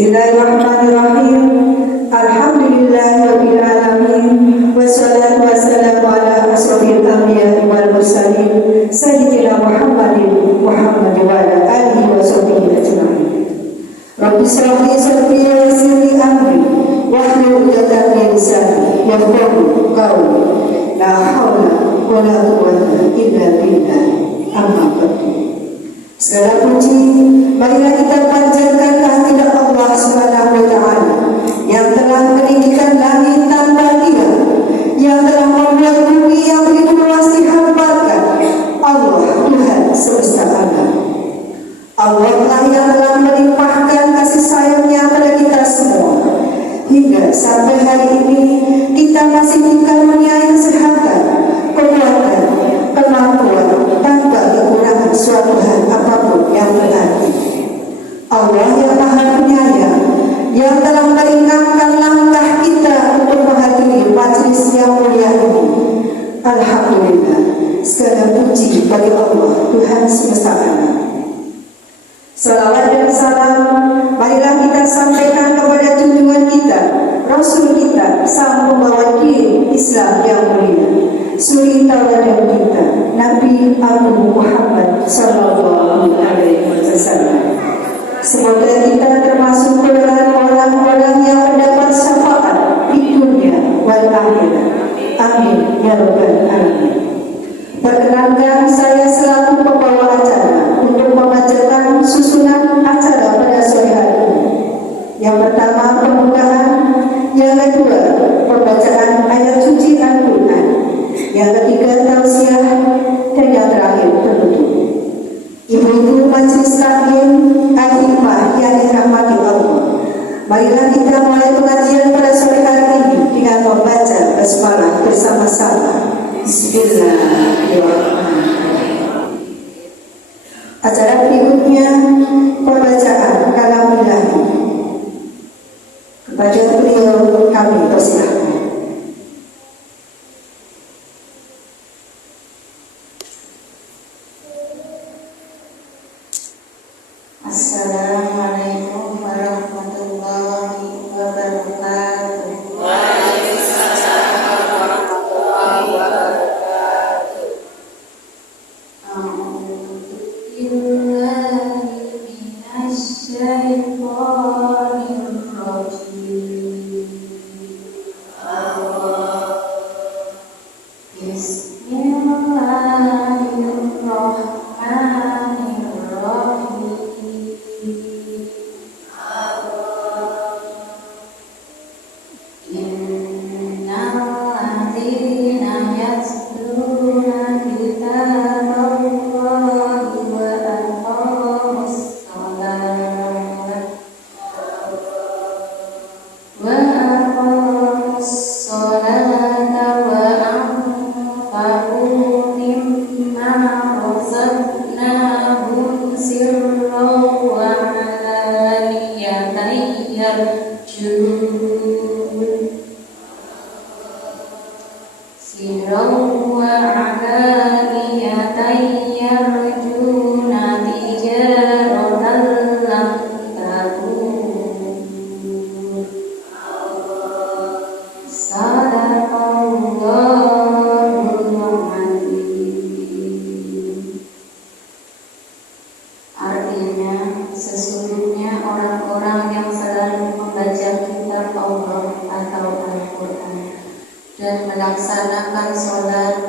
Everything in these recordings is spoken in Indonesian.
Bismillahirrahmanirrahim. Alhamdulillahirabbil alamin. Wassalatu wassalamu ala asrofil anbiya'i wal mursalin sayyidina Muhammadin wa ala alihi wa sahbihi ajma'in. Rabbi shrah li sadri wa yassir li amri wahlul 'uqdatam min lisani yafqahu qawli. La haula wa la quwwata illa billah. Amma ba'du. Segala puji marilah kita panjatkan kehadirat Allah Subhanahu wa taala yang telah meninggikan langit tanpa kira, yang telah membuat bumi yang begitu luas dihamparkan. Allah Tuhan semesta alam. Allah lah yang telah melimpahkan kasih sayangnya pada kita semua, hingga sampai hari ini kita masih dikaruniai kesehatan, kekuatan, kemampuan tanpa kekurangan suatu hal apapun yang berarti. Allah yang Maha Penyayang, yang telah meringankan langkah kita untuk menghadiri majelis yang mulia ini. Alhamdulillah, segala puji bagi Allah Tuhan semesta alam. Salawat dan salam marilah kita sampaikan kepada junjungan kita, Rasul kita, sang pembawa din Islam yang mulia, suri tauladan kita, Nabi Agung Muhammad sallallahu alaihi wasallam. Semoga kita termasuk golongan orang-orang yang mendapat syafaat di dunia wal akhirat. Amin ya rabbal alamin. Perkenankan saya selaku pembawa acara untuk membacakan susunan acara pada sore hari ini. Yang pertama pembukaan, yang kedua pembacaan ayat suci Al-Quran, yang ketiga tausiah, dan yang terakhir penutup. Ibu-ibu majelis taklim al-hikmah yang dirahmati Allah, marilah kita mulai pengajian pada sore hari ini dengan membaca basmalah bersama-sama. Bismillahirrahmanirrahim. Acara berikutnya pembacaan kalam ilahi. Kepada beliau kami persilahkan. Assalamualaikum warahmatullahi wabarakatuh. Sesungguhnya orang-orang yang selalu membaca kitab Allah atau Al-Quran dan melaksanakan sholat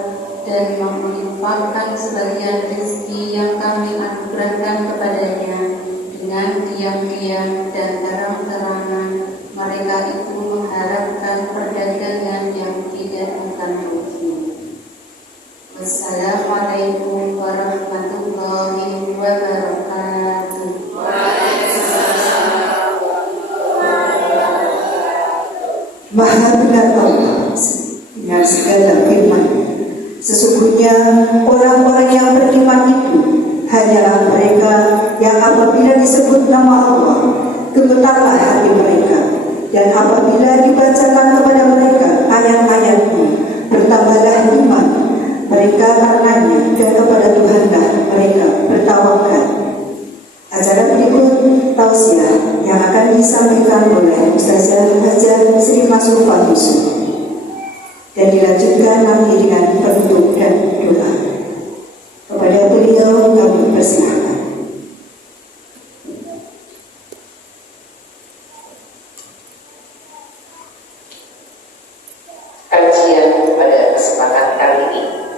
dan menginfakkan sebagian rezeki yang kami anugerahkan kepadanya dengan diam-diam dan terang-terangan, mereka itu mengharapkan perdagangan yang tidak akan rugi. Wassalamualaikum warahmatullahi wabarakatuh. Maha benar Allah dengan segala firman. Sesungguhnya orang-orang yang beriman itu hanyalah mereka yang apabila disebut nama Allah gemetarlah hati mereka, dan apabila dibacakan kepada mereka ayat-ayat-Nya bertambahlah iman mereka karenanya, dan kepada Tuhanlah mereka bertawakal. Acara berikut tausiah yang akan disampaikan oleh Ustazah Hajar Sri Masrufah Yusuf dan dilanjutkan nanti dengan penutup dan doa. Kepada beliau kami persilahkan. Kajian pada kesempatan kali ini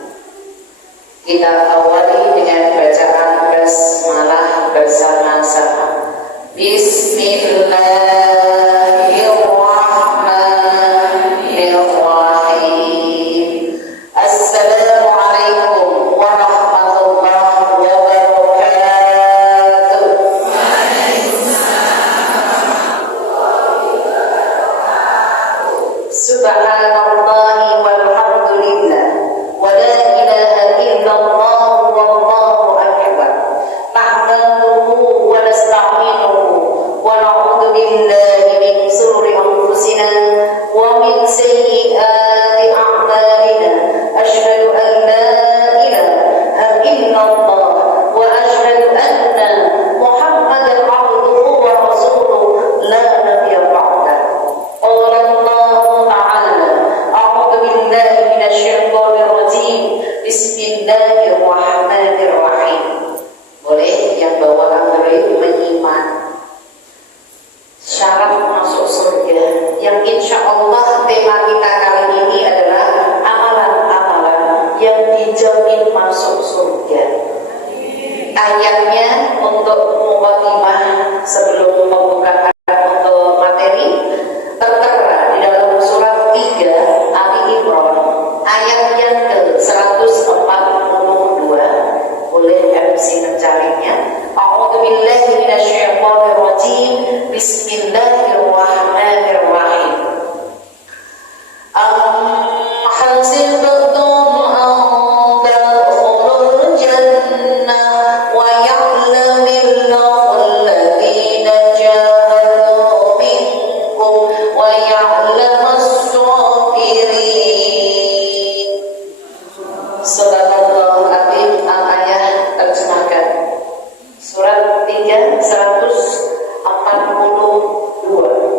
kita awali dengan bacaan basmalah bersama-sama. Bismillahirrahmanirrahim. Assalamualaikum warahmatullahi wabarakatuh. Subhanallahi walhamdulillah wa la ilaha illallah wallahu akbar. Nahmaduhu wa nasta'inuhu wa na'udzu billahi min shururi anfusina wa min sayyiati a'malina. Asyhadu an la ilaha illallah wa asyhadu anna Muhammadan abduhu wa rasuluhu la nabiyya ba'dah. Allahu ta'ala a'udzu billahi minasyaitonir rajim. Bismillahirrahmanirrahim. Boleh yang bawa Android menyimak syarat masuk surga yang insya Allah tema kita kali ini adalah amalan-amalan yang dijamin masuk surga. Ayatnya untuk muqaddimah sebelum pembukaan untuk materi tertera di dalam surat 3 Ali Imran ayat yang ke-142. Boleh MC mencarinya. A'udzu billahi minasyaitonir rajim. Bismillahirrahmanirrahim. Hasibtum an tadkhulul jannah wa ya'lamillahu alladhina jahadu minkum wa ya'lamas sabirin. Sadaqallahu adzim. Al-ayah terjemahkan. Surat 3 142.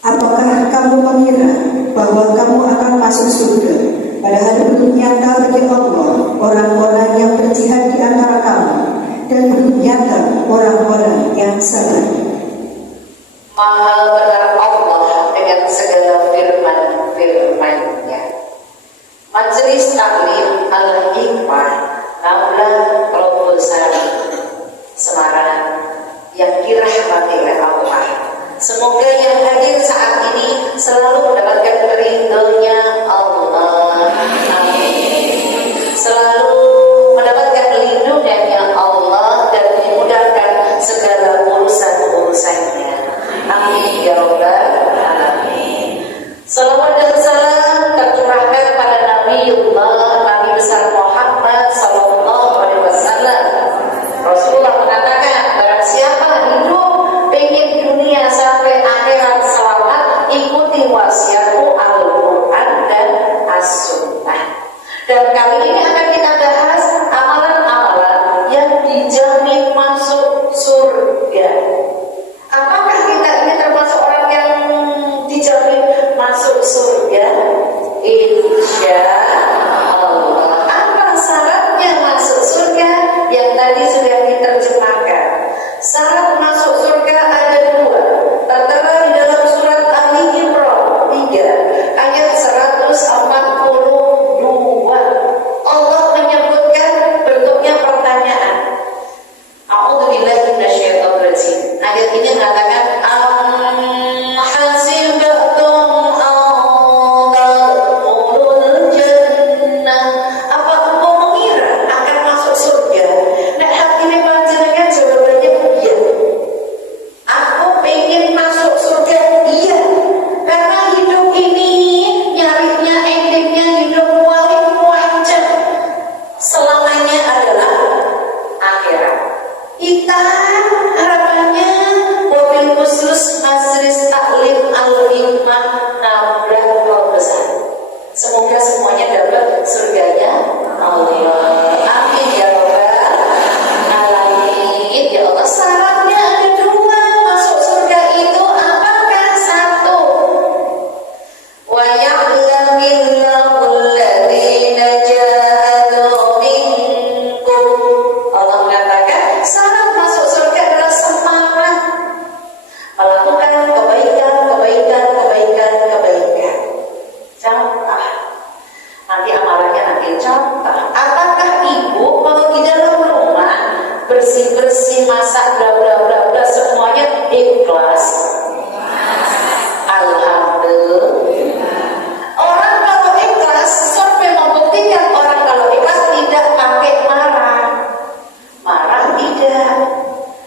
Apakah kamu mengira bahwa kamu akan masuk surga padahal belum nyata bagi Allah orang-orang yang berjihad di antara kamu dan belum nyata orang-orang yang sabar? Maha benar Allah dengan segala firman-firman-Nya. Majelis Taklim Al-Hikmah Nabla Robosari Semarang yang dirahmati oleh Allah. Semoga yang hadir saat ini selalu mendapatkan ridhonya Allah. Amin. Selalu mendapatkan lindungannya Allah dan dimudahkan segala urusan masak bla bla bla bla semuanya ikhlas. Alhamdulillah. Orang kalau ikhlas, sampai membuktikan orang kalau ikhlas tidak pakai marah. Marah tidak.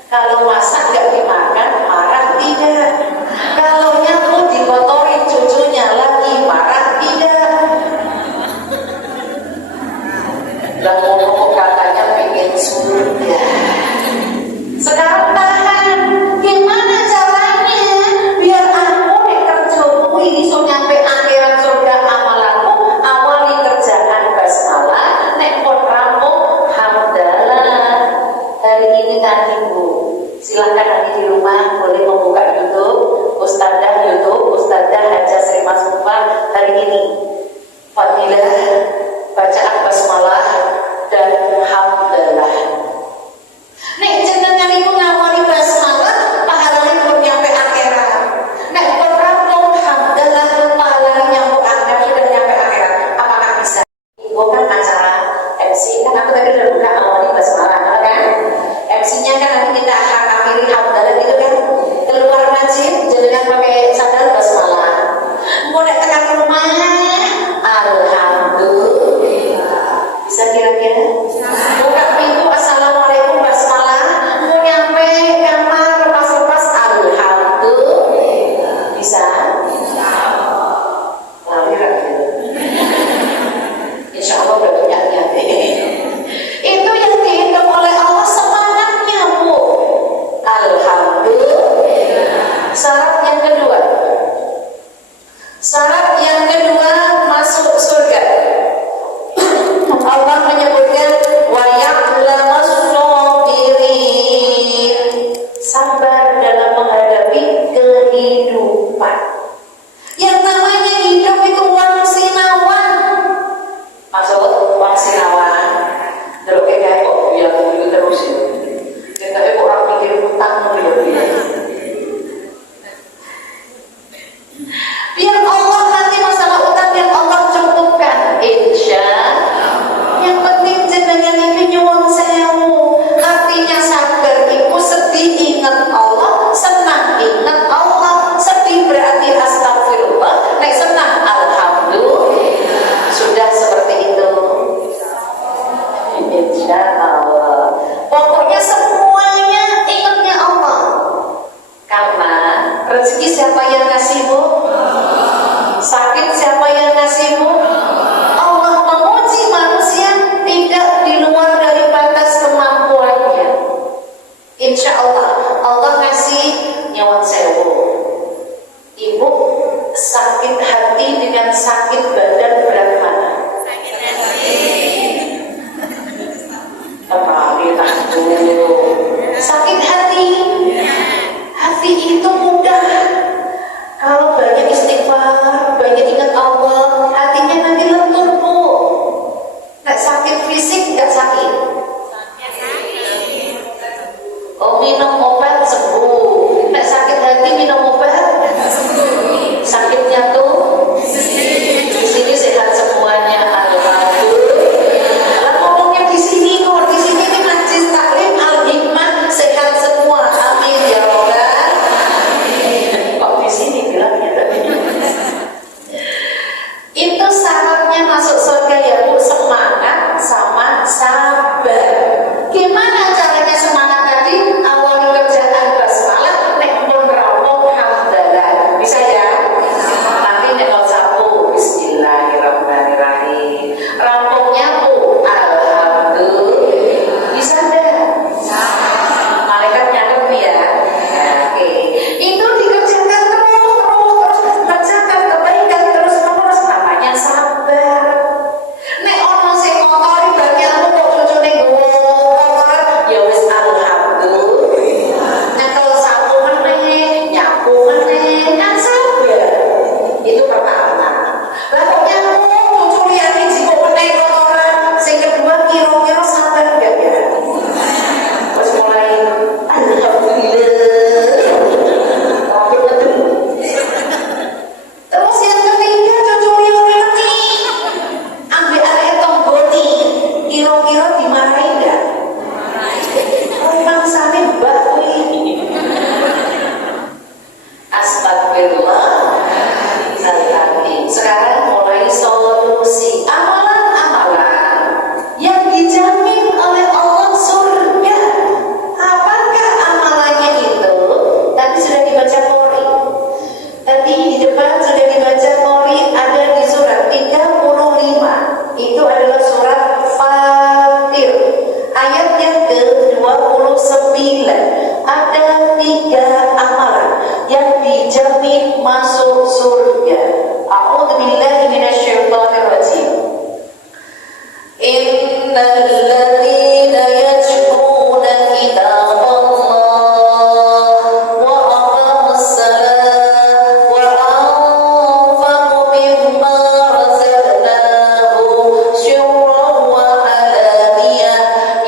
Kalau masak nggak dimakan, marah tidak. Kalau nyapu dikotori cucunya lagi, marah tidak. Dan ngomong katanya bikin surga. Sekarang tahan. Gimana caranya biar aku nek kerja kuwi iso nyampe akhirat surga amalanku? Awali kerjaan basmalah, nek pun rampung hamdalah. Hari ini kan Ibu, silahkan nanti di rumah boleh membuka YouTube Ustadzah Haja Sri Mas Mufar. Hari ini fadilah bacaan basmalah dan hamdalah. Nek jenengan iku ngawali basmalah, pahalane pun nyampe akhirat. Nek pun rampung hamdalah, pahalane nyampe akhirat, sudah nyampe akhirat. Apakah bisa? Ibu kan acara MC, kan aku tadi udah buka awali basmalah, kan? MC-nya kan nanti kita akan akhiri hamdalah gitu kan. Keluar masjid, jenengan pakai sandal basmalah. Mulai tekan rumah, alhamdulillah. Bisa kira-kira? Buka pintu, assalamualaikum basmalah. Mau nyampe kamar lepas-lepas, alhamdulillah. Bisa? Lari lagi. Insya Allah udah punya niat. Itu yang dihitung oleh Allah semangatnya, Bu. Alhamdulillah. Syarat yang kedua masuk surga. Allah menyebutkan wa ya'lamus sabirin, sabar dalam menghadapi kehidupan. Yang namanya hidup itu wang sinawan. Maksud wang sinawan, terus kayak kok biar dulu terus ya. Kayak orang mikir utang ya. Biar Allah nanti masalah utang biar Allah cukupkan, insya. Yang penting jenengan ini nyuwun sewu. Artinya sabar ibu sedih ingat Allah, senang ingat Allah. Sedih berarti astagfirullah, nek senang alhamdulillah. Sudah seperti itu. Insya Allah. Pokoknya semuanya ingatnya Allah. Karena rezeki siapa yang ngasih, Bu? Sakit siapa yang ngasih, Bu? Allah menguji manusia tidak di luar dari batas kemampuannya. Insya Allah, Allah ngasih nyawon sewu. Ibu sakit hati dengan sakit badan berat mana? Sakit hati. Sakit hati. Hati itu mudah. Kalau banyak istighfar, banyak ingat Allah, hatinya nanti lentur, Bu. Nggak sakit fisik, nggak sakit. Oh, minum obat sembuh. Nggak sakit hati minum obat sembuh. Sakitnya tuh di sini sehat semuanya, alhamdulillah. Lah ngomongnya di sini kok, di sini di Majlis Taklim Al-Hikmah sehat semua, amin ya robbal. Kok di sini bilangnya tadi? Itu syaratnya masuk surga ya, Bu, semangat sama sabar. Gimana caranya semangat tadi? Awali kerja الذين يتلون كتاب الله وأقاموا الصلاة وأنفقوا مما رزقناهم سرا وعلانية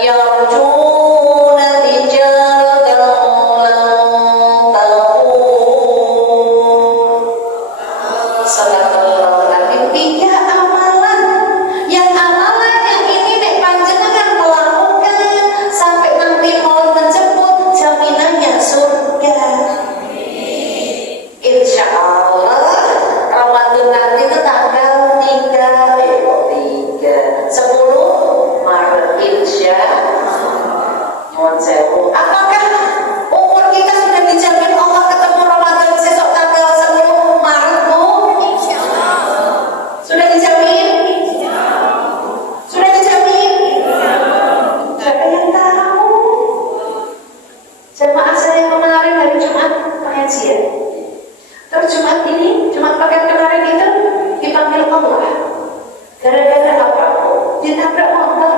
يرجون تجارة لن تبور. Sadaqallahu Azim. 3 amalan yang ini nek panjenengan melakukan sampai nanti mau menjemput jaminannya surga. Insya Allah Ramadan nanti itu tanggal 10 Maret insya Allah. Apakah umur kita sudah dijamin Allah ketemu Ramadan besok tanggal 10 Maret Bu? Sudah dijamin? Sudah dijamin? Gak ada yang tahu. Jemaah saya kemarin hari Jumat pengajian. Terus Jumat ini, Jumat pekan kemarin itu dipanggil Allah. Gara-gara apa? Ditabrak motor.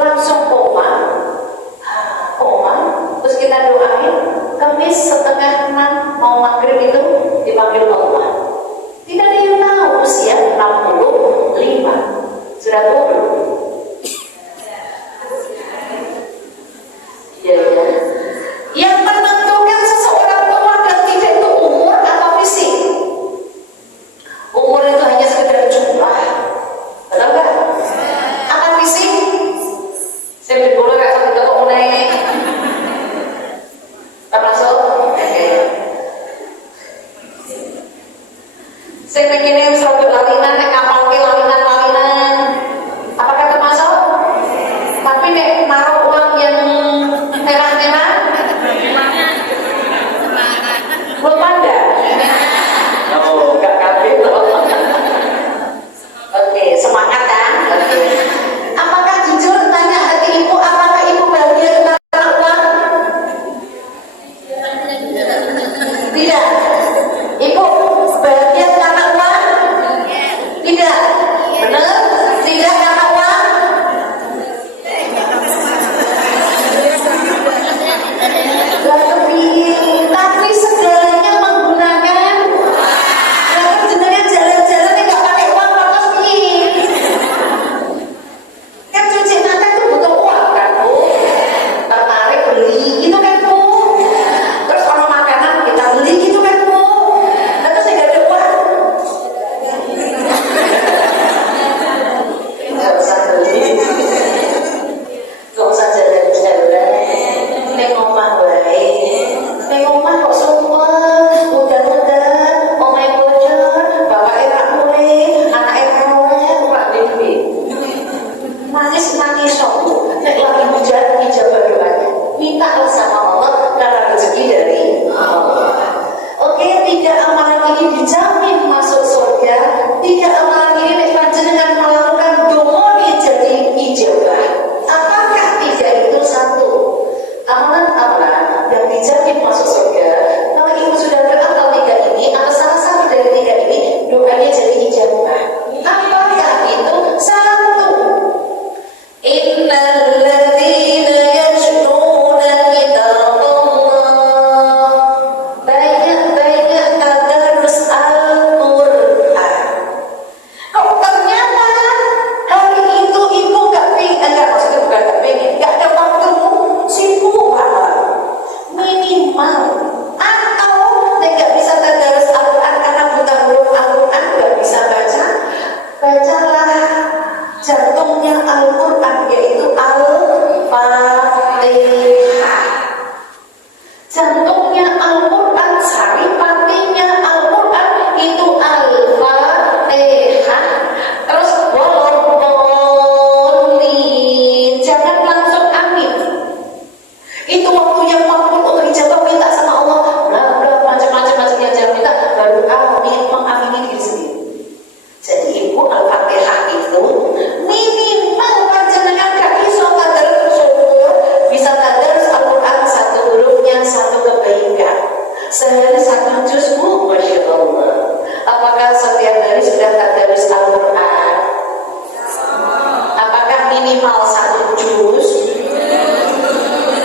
Langsung koma. Terus kita doain. Kamis setengah 6 mau maghrib itu dipanggil Allah. Tidak ada yang tahu usia 65 sudah turun. Ya. Yang menentukan seseorang tua dan tidak itu umur atau fisik. Umur itu hanya sekedar jumlah. Betul nggak? Apa fisik? Saya berbola kayak satu toko mulai. Termasuk? Oke. Saya pengennya suatu lalinan, nek kapal ke lalinan. Apakah termasuk? Tapi nek naruh uang yang merah-merah, belum ada. Oh, gak kabin loh. Oke, semangat kan? Oke. Apakah jujur tanya hati ibu, apakah ibu bahagia dengan uang? Tidak. Ibu bahagia karena uang? Tidak. Benar? Tidak karena uang? Tapi segalanya menggunakan. Kalau jenengan jalan-jalan nggak pakai uang, terus piye? Kan cuci mata itu butuh uang kan Bu? Tertarik beli gitu kan Bu? Terus kalau makanan kita beli gitu kan Bu? Terus saya nggak ada uang. Nggak usah beli, nggak usah jalan-jalan. Neng omah baik, neng omah kok semua udah omah bocor, bapak erak mulai, anak erak mulai dewi. Nangis sok, nek lagi hujan ijabah doanya. Mintalah sama Allah karena rezeki dari Allah. Oke, 3 amalan ini dijamin masuk surga. 3 amalan ini nek panjenengan melakukan donga jadi ijabah. Apakah 3 itu? 1 amalan-amalan yang dijamin masuk surga. Kalau ibu sudah beramal 3 ini atau salah satu dari 3 ini, doanya jadi ijabah. Apakah itu? 1 Innal ladzina yajnuna kitaballah. Banyak tadarus Al-Qur'an. minimal 1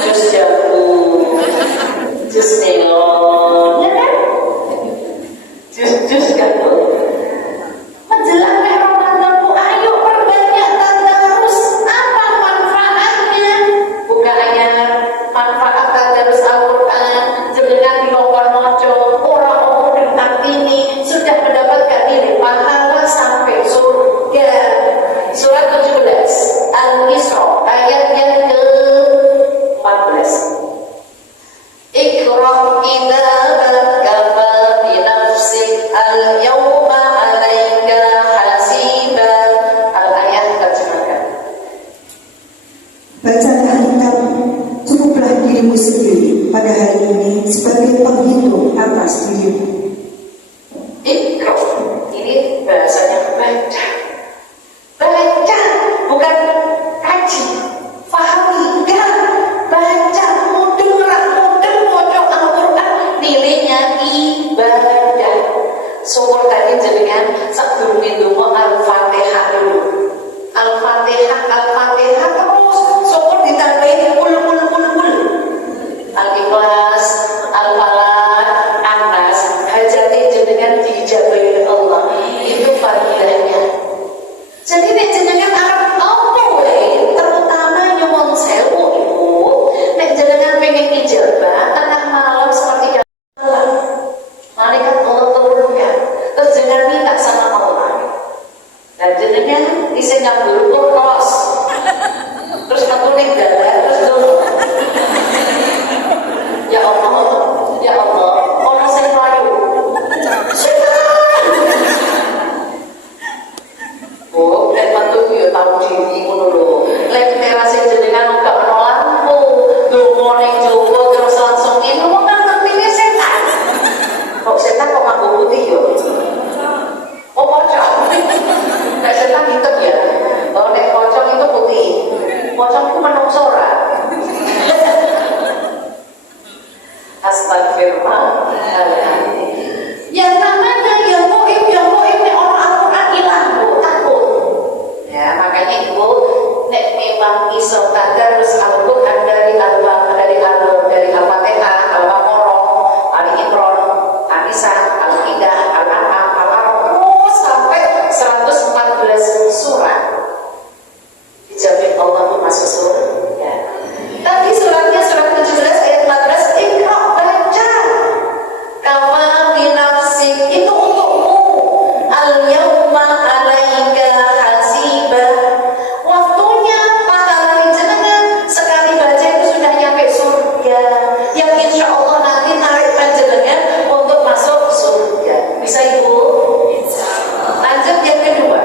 jus jamu, jus melon, ya kan? Jus kan tuh. Menjelang Ramadan bu, ayo perbanyak tadarus. Apa manfaatnya? Bukan hanya manfaat tadarus Al-Quran, jenengan di lowar mojo, orang-orang tentang ini sudah mendapatkan nilai pahala sampai surga. Surat 17 Al-Isra ayat yang ke-14. Iqra kitabaka fa bi nafsik al-yawma 'alaika hasiba. Al-ayat terjemahkan. Bacalah kitab, cukuplah dirimu sendiri pada hari ini sebagai penghitung atas dirimu. Iqra, ini bahasanya baca. Baca, bukan kaji. Fahami, enggak. Baca, mudeng mojo Al-Quran, nilainya ibadah. Syukur tadi jenengan sadurunge ndonga Al-Fatihah dulu. Al-Fatihah terus syukur ditambahin kul. Al-Ikhlas, Al-Falaq, An-Nas, hajati jenengan diijabahi Allah. Itu fadilahnya. Jadi nek jenengan arep apa wae, terutama nyuwun sewu Ibu, nek jenengan pengen ijabah tengah malam seperti malam, malaikat Allah turunkan, terus jenengan minta sama Allah. Dan jenengan isih nganggur kurlos, terus metu ning dalan, terus dulu. Ya Allah, ono sing mlayu. Oh, lek metu yo tau diri ngono lho. Lek terase jenengan gak ono lampu, donga ning jowo terus langsung ini wong kan ngertine setan. Kok setan kok nganggo putih yo? Oh, pocong. Nek setan hitam ya. Oh, nek pocong itu putih. Pocong itu menungso ora. Astagfirullahaladzim. Yang namanya yang goib nek orang Al-Quran hilang bu, takut. Ya makanya ibu nek memang iso tadarus Al-Quran dari Al-Fatihah, Al-Baqarah, Al-Imran, An-Nisa, Al-Maidah, Al-An'am, Al-A'raf, terus sampai 114 surat. Dijamin Allah itu masuk surga. Tapi suratnya surat 17 ayat 14, Iqra, baca. Kafa bi nafsik, itu untukmu. Al-yawma 'alaika hasiba. Waktunya pahala jenengan sekali baca itu sudah nyampe surga. Yang insya Allah nanti narik panjenengan untuk masuk surga. Bisa Ibu? Lanjut yang kedua.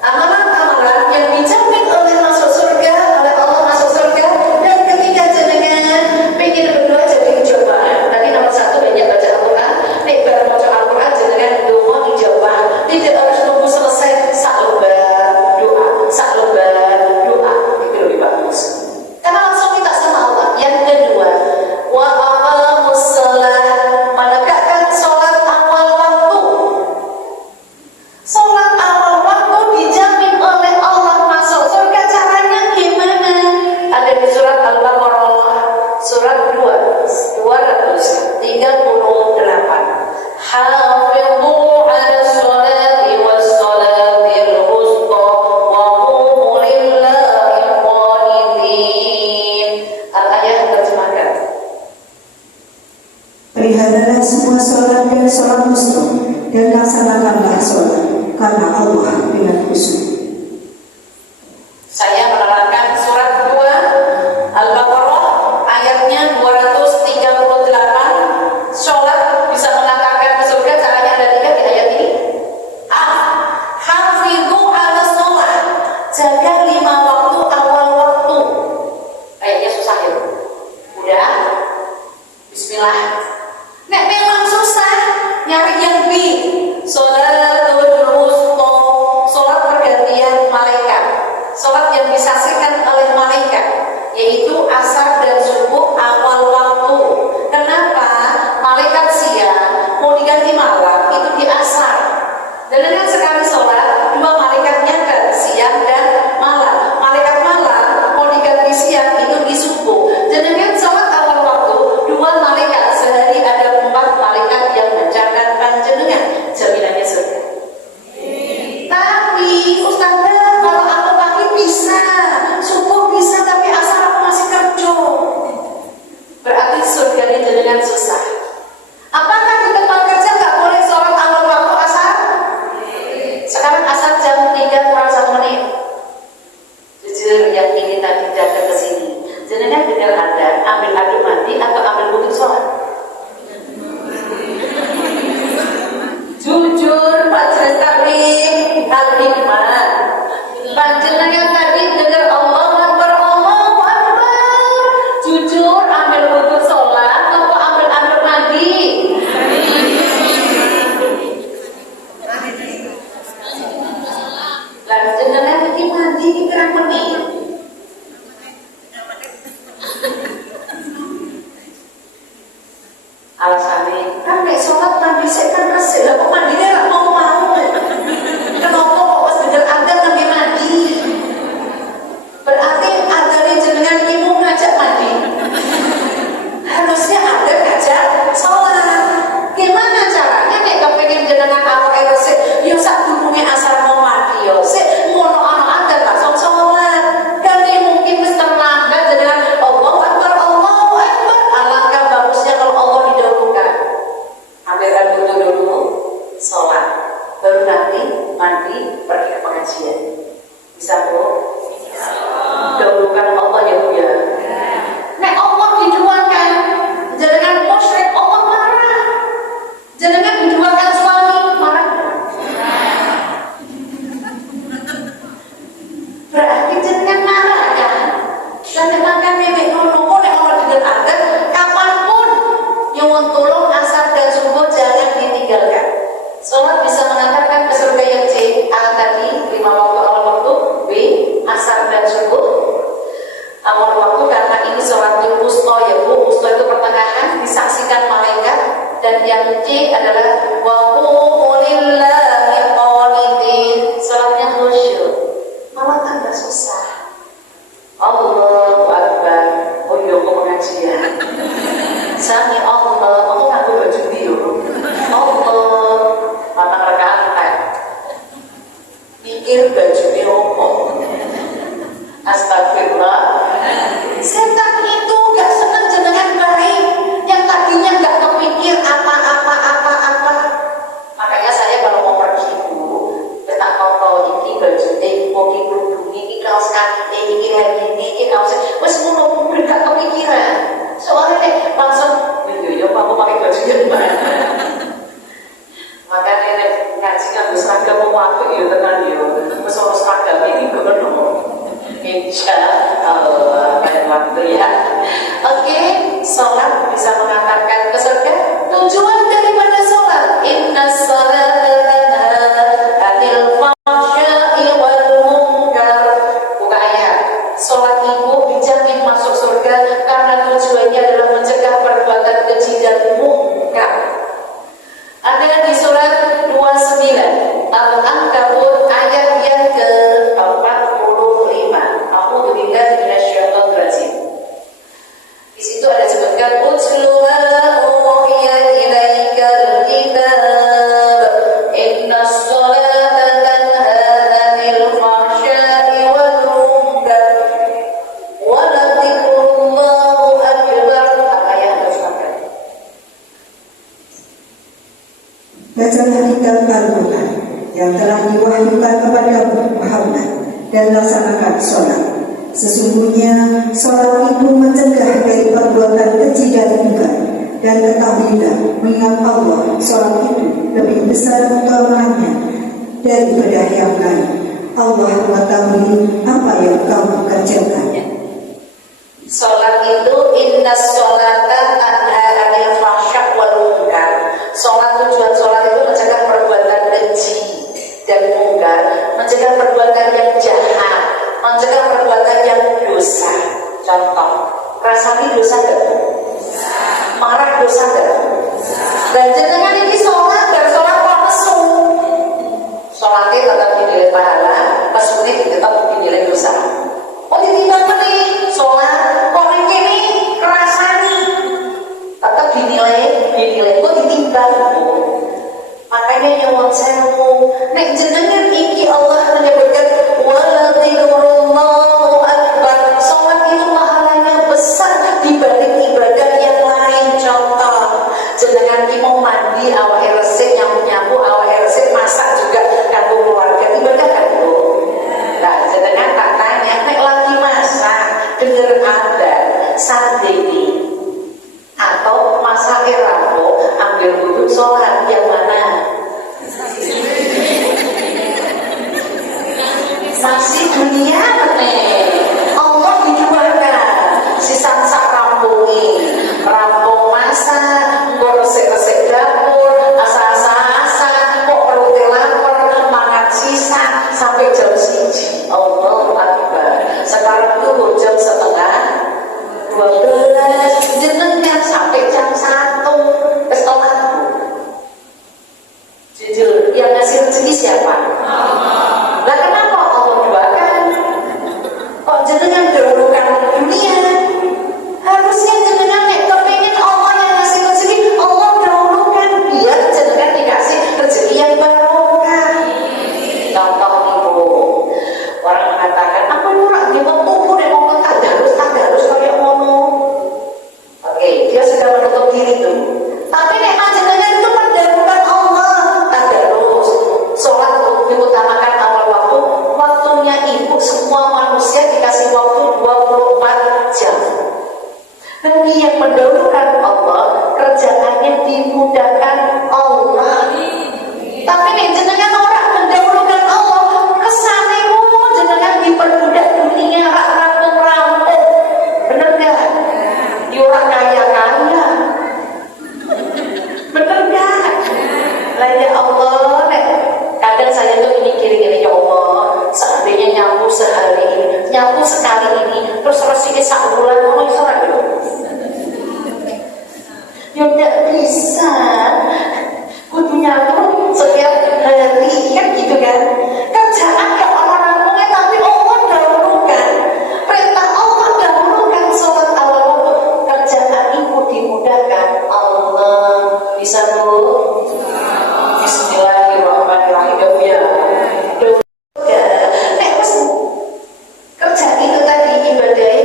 Amalan-amalan yang dijamin oleh masuk surga, oleh Allah masuk surga. Dan ketika jenengan pengen berdoa jadi ijabah. Tadi nomor 1 banyak baca Al-Quran. Nek baru baca Al-Quran jenengan doa ijabah. Tidak harus nunggu selesai sak lembar doa. Itu lebih bagus. Karena langsung minta sama Allah. Yang kedua, wa aqamus shalah, menegakkan sholat awal waktu. Sholat awal waktu dijamin oleh Allah masuk surga. Caranya gimana? Ada di surat Al-Baqarah surat 238. Hafidhu 'ala sholati was sholatil wusta wa qumu lillahi qanitin. Al-ayat terjemahkan. Peliharalah semua sholat dan sholat wusta, dan laksanakanlah sholat karena Allah dengan khusyuk. Saya menerangkan surat 2 Al-Baqarah ayatnya 238. Sholat bisa mengantarkan ke surga. Caranya ada 3 di ayat ini. Hafidhu 'ala sholat, jaga 5 waktu awal waktu. Kayaknya susah ya. Udah. Bismillah. Nek memang susah, nyari yang B. Sholatul wusta, sholat pergantian malaikat. Sholat yang disaksikan oleh malaikat, yaitu asar dan subuh awal waktu. Kenapa? Malaikat siang mau diganti malam itu di asar. Dan dengan sekali sholat, 2 malaikatnya ke siang dan malam. takbir yang ini tadi datang ke sini. Jenengan dengar ada ambil aduk mandi atau ambil wudhu sholat? Jujur Pak Jelas Taklim Al-Hikmah, panjenengan tadi dengar Allahu Akbar, Allahu Akbar. Jujur ambil wudhu sholat atau ambil aduk mandi? Lah jenengan iki mandi iki pirang menit? Alasannya kan nek sholat mandi sik kan resik, lah kok mandine ra mau. Kenapa kok pas bener adzan nembe mandi? Berarti adzane jenengan ibu ngajak mandi. Harusnya adzan ngajak sholat. Gimana caranya nek kepengen jenengan awake resik, yo sak durunge asar mau mandi yo sik ngono ana adzan langsung sholat. Kan mungkin wis terlambat jenengan Allahu Akbar, Allahu Akbar. Alangkah bagusnya kalau Allah didahulukan. Ambilkan wudhu dulu, sholat, baru nanti mandi pergi ke pengajian. Bisa Bu? Dahulukan Allah ya Bu ya. Nek Allah diduakan, jangan musyrik, Allah marah. Jangan diduakan suami, marah. Berarti jangan marah kan? Jangan makan bebek dulu, nek Allah dengan agar kapanpun nyuwun tulung asar dan subuh jangan ditinggalkan. Sholat bisa mengantarkan ke surga yang C. A tadi 5 waktu awal waktu, B asar dan subuh awal waktu, karena ini sholatul wusta ya Bu. Wusta itu pertengahan, disaksikan malaikat. Dan yang C adalah wa qumu lillahi qanitin, sholatnya khusyuk, malah tambah susah. Allahu Akbar. Oh iya kok pengajian Sami Allah, aku ngaku baju biru Allah, matang rekaan pikir baju ini apa? Astagfirullah. Setan itu gak senang jenengan baik, yang tadinya gak kepikir apa-apa. Makanya saya kalau mau pergi dulu, kita kontrol ini baju ini, mau kerudung ini, kaos kaki ini, ini kaos, wes ngono gak kepikiran. Soalnya langsung, yo kamu pakai baju yang mana? Makanya ngaji nggak seragam mau waktu yo tenan yo, masalah seragam ini gubernur. Insya Allah pada waktu ya. Oke, sholat bisa mengantarkan ke surga. Tujuan daripada sholat, inna sholata tanha 'anil fahsya'i wal munkar. Buka ayat. Sholat itu dijamin masuk surga karena tujuannya adalah mencegah perbuatan keji dan munkar. Ada di surat 29 Al-Ankabut ayat yang ke-45. A'udzu billahi minasyaitonir rajim. Di situ ada disebutkan utlu ma uhiya ilaikal kitab innas sholata tanha 'anil fahsya'i wal munkar wa ladzikrullahi akbar. Ayat teruskan. Bacalah kitab Al-Quran yang telah diwahyukan kepada Muhammad dan laksanakan sholat. Sesungguhnya sholat itu mencegah dari perbuatan keji dan munkar. Dan ketahuilah, mengingat Allah, sholat itu lebih besar keutamaannya daripada yang lain. Allah mengetahui apa yang kamu kerjakan. Sholat itu inna sholata tanha 'anil fahsya'i wal munkar. Sholat, tujuan sholat itu mencegah perbuatan keji dan munkar, mencegah perbuatan yang jahat, mencegah perbuatan yang dosa. Contoh, rasanya dosa gak? Marah dosa gak? Dan jenengan ini sholat dan sholat kok nesu. Sholatnya tetap dinilai pahala, pesune tetap dinilai dosa. Oh ditimbang nih, sholat kok ini rasanya tetap dinilai kok ditimbang. Makanya nyuwun sewu, nek jenengan iki Allah menyebutkan wala dzikrullahul akbar. Sholat itu pahalanya besar dibanding mendahulukan Allah, kerjaannya dimudahkan Allah. Tapi nih jenengan orang mendahulukan Allah, kesane jenengan diperbudak dunia rampung-rampung. Bener gak? Di orang kaya-kaya. Bener gak? Lah ya Allah, kadang saya tuh mikir gini, ya Allah, seandainya nyapu sehari ini, nyapu sekali ini, terus resiki sak bulan, mau iso ora yo? Ya ndak bisa. Kudu nyapu setiap hari kan gitu kan? Kerjaan gak orang-orangnya tapi Allah dahulukan. Perintah Allah dahulukan, sholat awal waktu, kerjaan itu dimudahkan Allah. Bisa tuh? Bismillahirrahmanirrahim ya. Kerja itu tadi ibadah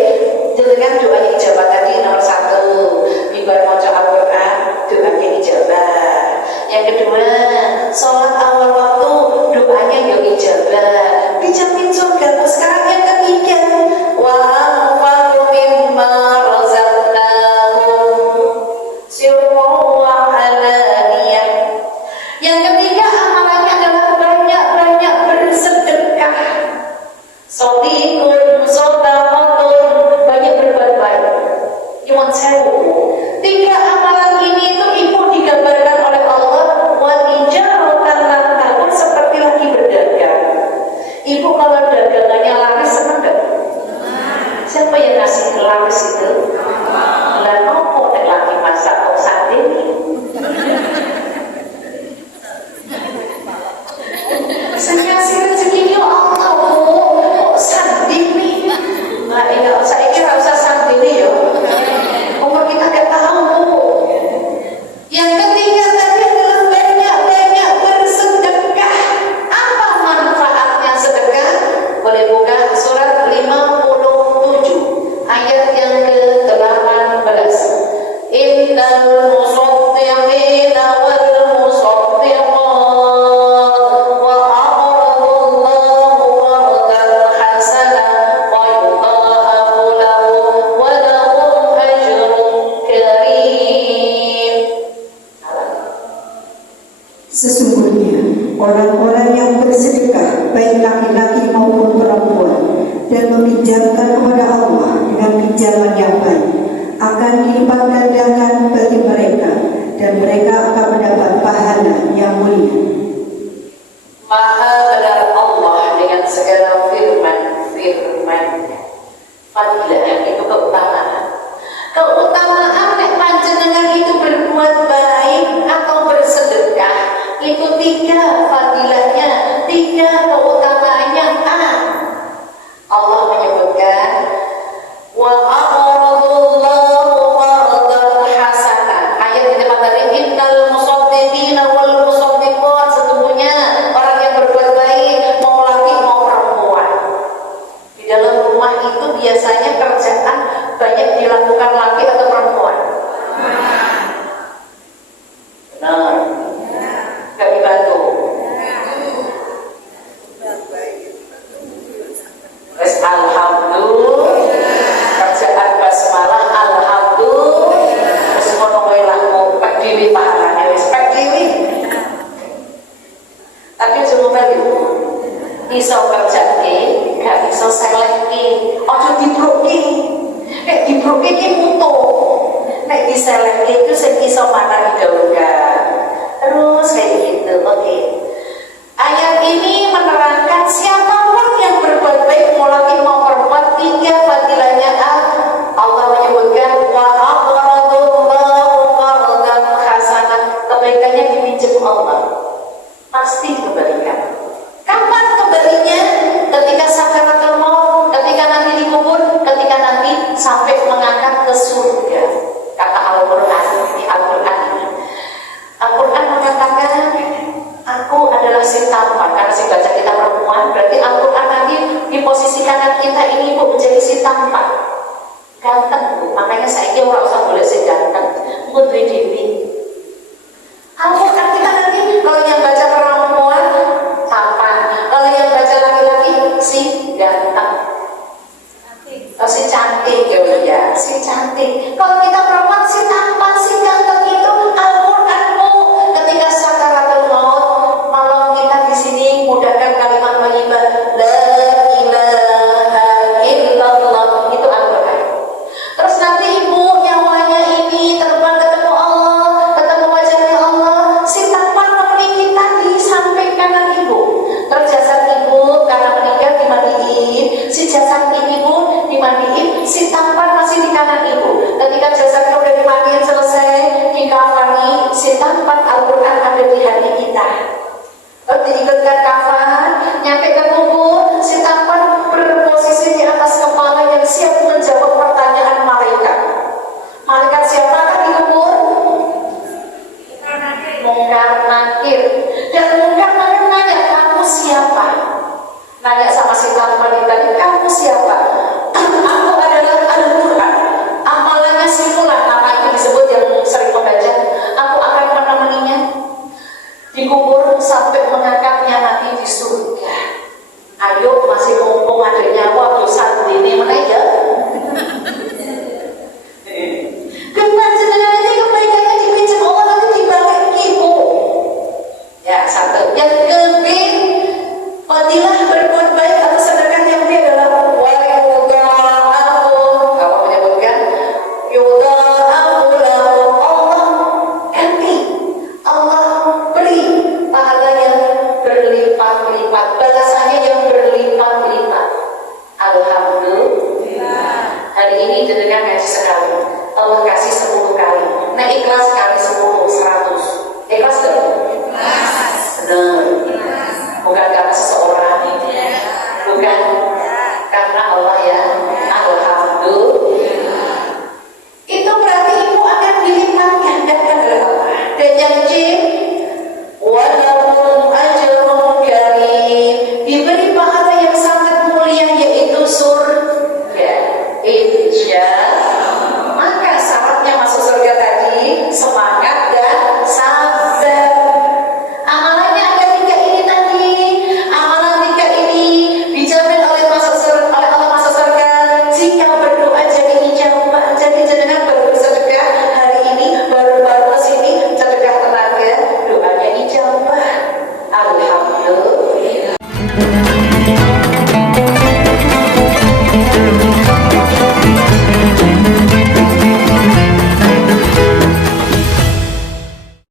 dengan doa ijabah tadi nomor 1. Ibadah maca Al-Quran, doanya ijabah. Yang kedua, sholat awal waktu, doanya yo ijabah. Dijamin surga. Sekarang yang ketiga, wa anfaqu mimma razaqnahum sirran wa alaniyah. Yang ketiga, amalannya adalah banyak-banyak bersedekah. Sodikun, sodakotun, banyak berbuat baik. Iwan sewu. 3 amalan ini itu ibu digambarkan oleh Allah watijaratan lantakun seperti lagi berdagang. Ibu kalau dagangannya laris senang gak? Siapa yang ngasih laris itu? Lah nopo nek lagi masak kok sate ini? Sengasih rezeki Allah Bu, kok sandini? Nah enggak usah, ini gak usah sandini ya. Umur kita gak tahu Bu. Yang ketiga tadi adalah banyak-banyak bersedekah. Apa manfaatnya sedekah? Boleh buka surat 57 ayat yang ke-18. Innal musaddiqina wal musaddiqat wa aqradallahu qardan hasanan wa yudha'afu lahum wa lahum ajrun karim. Sesungguhnya orang-orang yang bersedekah, baik laki-laki maupun perempuan, dan meminjamkan kepada Allah dengan pinjaman yang baik, akan dilipat gandakan bagi mereka, dan mereka akan mendapat pahala yang mulia. Maha benar Allah dengan segala firman-firman-Nya. Fadilah itu keutamaan. Keutamaan nek panjenengan itu berbuat baik atau bersedekah, itu 3 fadilahnya, 3 keutamaannya. Allah menyebutkan wa aqradallahu qardan hasanan. Ayat di depan tadi, innal musaddiqina wal musaddiqat, sesungguhnya orang yang berbuat baik mau laki mau perempuan. Di dalam rumah itu biasanya kerjaan banyak dilakukan laki atau perempuan? Benar. Gak dibantu. Wes alhamdulillah. Kerjaan basmalah alhamdulillah. Wes ngono wae laku pek dhewe pahalane wis pek dhewe. Tapi cuma beli iso kerjake, gak iso seleki. Ojo dibroke. Nek dibroke iki mutu. Nek diseleki itu sing iso mana didahulukan. Terus kayak gitu. Oke. Ayat ini menerangkan siapapun yang berbuat baik mau laki mau perempuan, 3 fadilahnya. Allah menyebutkan wa aqradallahu qardan hasanan, kebaikannya dipinjam Allah pasti kembalikan. Kapan kembalinya? Ketika sakaratul maut, ketika nanti dikubur, ketika nanti sampai mengangkat ke surga. Kata Al-Quran ini, Al-Quran mengatakan aku adalah si tampan. Karena si baca kita perempuan, berarti Al-Quran nanti di posisi kanan kita ini Bu menjadi si tampan, ganteng Bu. Makanya saya kira orang usah boleh si ganteng, Putri Dewi. Al-Quran kita nanti kalau yang baca perempuan tampan, kalau yang baca laki-laki si ganteng, si cantik ya, si cantik. Kalau kita perempuan ini jenengan ngaji sekali, Allah kasih 10 kali. Nah ikhlas kali 10